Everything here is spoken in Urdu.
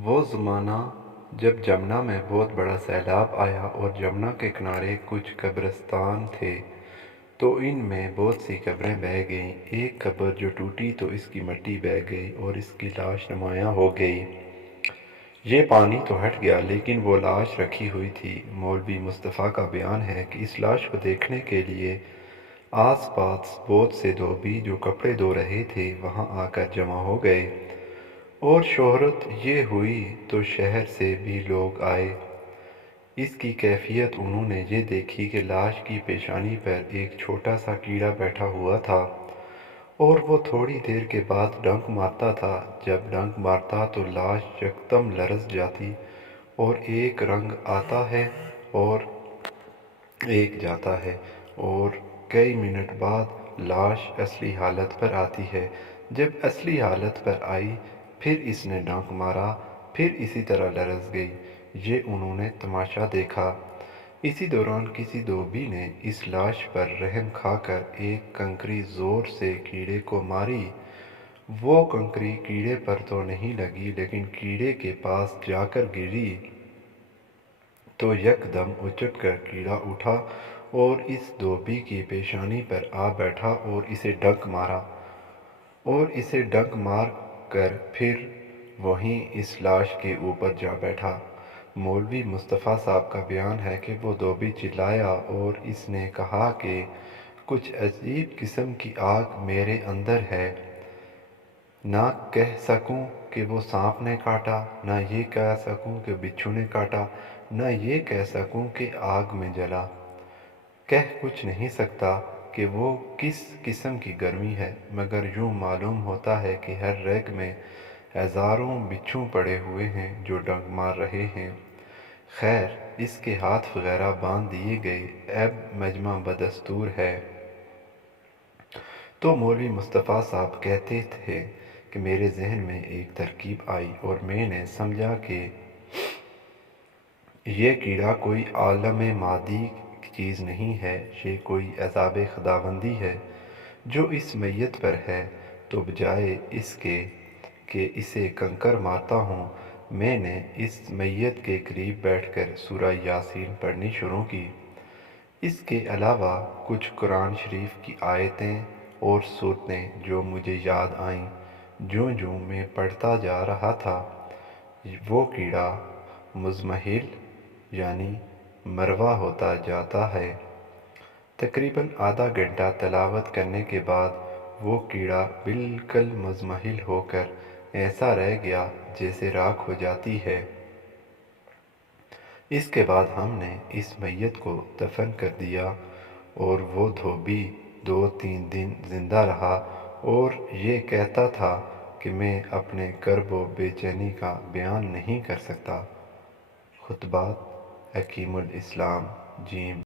وہ زمانہ جب جمنا میں بہت بڑا سیلاب آیا اور جمنا کے کنارے کچھ قبرستان تھے تو ان میں بہت سی قبریں بہہ گئیں۔ ایک قبر جو ٹوٹی تو اس کی مٹی بہہ گئی اور اس کی لاش نمایاں ہو گئی۔ یہ پانی تو ہٹ گیا لیکن وہ لاش رکھی ہوئی تھی۔ مولوی مصطفیٰ کا بیان ہے کہ اس لاش کو دیکھنے کے لیے آس پاس بہت سے دھوبی جو کپڑے دھو رہے تھے وہاں آ کر جمع ہو گئے، اور شہرت یہ ہوئی تو شہر سے بھی لوگ آئے۔ اس کی کیفیت انہوں نے یہ دیکھی کہ لاش کی پیشانی پر ایک چھوٹا سا کیڑا بیٹھا ہوا تھا اور وہ تھوڑی دیر کے بعد ڈنک مارتا تھا۔ جب ڈنک مارتا تو لاش یکدم لرز جاتی اور ایک رنگ آتا ہے اور ایک جاتا ہے، اور کئی منٹ بعد لاش اصلی حالت پر آتی ہے۔ جب اصلی حالت پر آئی پھر اس نے ڈنک مارا، پھر اسی طرح لرز گئی۔ یہ انہوں نے تماشا دیکھا۔ اسی دوران کسی دھوبی نے اس لاش پر رحم کھا کر ایک کنکری زور سے کیڑے کو ماری۔ وہ کنکری کیڑے پر تو نہیں لگی لیکن کیڑے کے پاس جا کر گری تو یکدم اچٹ کر کیڑا اٹھا اور اس دھوبی کی پیشانی پر آ بیٹھا اور اسے ڈنک مارا، اور اسے ڈنک مار کر پھر وہیں اس لاش کے اوپر جا بیٹھا۔ مولوی مصطفیٰ صاحب کا بیان ہے کہ وہ دھوبی چلایا اور اس نے کہا کہ کچھ عجیب قسم کی آگ میرے اندر ہے، نہ کہہ سکوں کہ وہ سانپ نے کاٹا، نہ یہ کہہ سکوں کہ بچھو نے کاٹا، نہ یہ کہہ سکوں کہ آگ میں جلا۔ کہہ کچھ نہیں سکتا کہ وہ کس قسم کی گرمی ہے، مگر یوں معلوم ہوتا ہے کہ ہر ریگ میں ہزاروں بچھو پڑے ہوئے ہیں جو ڈنک مار رہے ہیں۔ خیر اس کے ہاتھ وغیرہ باندھ دیے گئے، اب مجمع بدستور ہے۔ تو مولوی مصطفیٰ صاحب کہتے تھے کہ میرے ذہن میں ایک ترکیب آئی اور میں نے سمجھا کہ یہ کیڑا کوئی عالم مادی چیز نہیں ہے، یہ کوئی عذاب خداوندی ہے جو اس میت پر ہے۔ تو بجائے اس کے کہ اسے کنکر مارتا ہوں، میں نے اس میت کے قریب بیٹھ کر سورہ یاسین پڑھنی شروع کی۔ اس کے علاوہ کچھ قرآن شریف کی آیتیں اور صورتیں جو مجھے یاد آئیں۔ جوں جوں میں پڑھتا جا رہا تھا وہ کیڑا مضمحل یعنی مروا ہوتا جاتا ہے۔ تقریباً آدھا گھنٹہ تلاوت کرنے کے بعد وہ کیڑا بالکل مضمحل ہو کر ایسا رہ گیا جیسے راکھ ہو جاتی ہے۔ اس کے بعد ہم نے اس میت کو دفن کر دیا اور وہ دھوبی 2-3 دن زندہ رہا اور یہ کہتا تھا کہ میں اپنے کرب و بے چینی کا بیان نہیں کر سکتا۔ خطبات حکیم الاسلام ج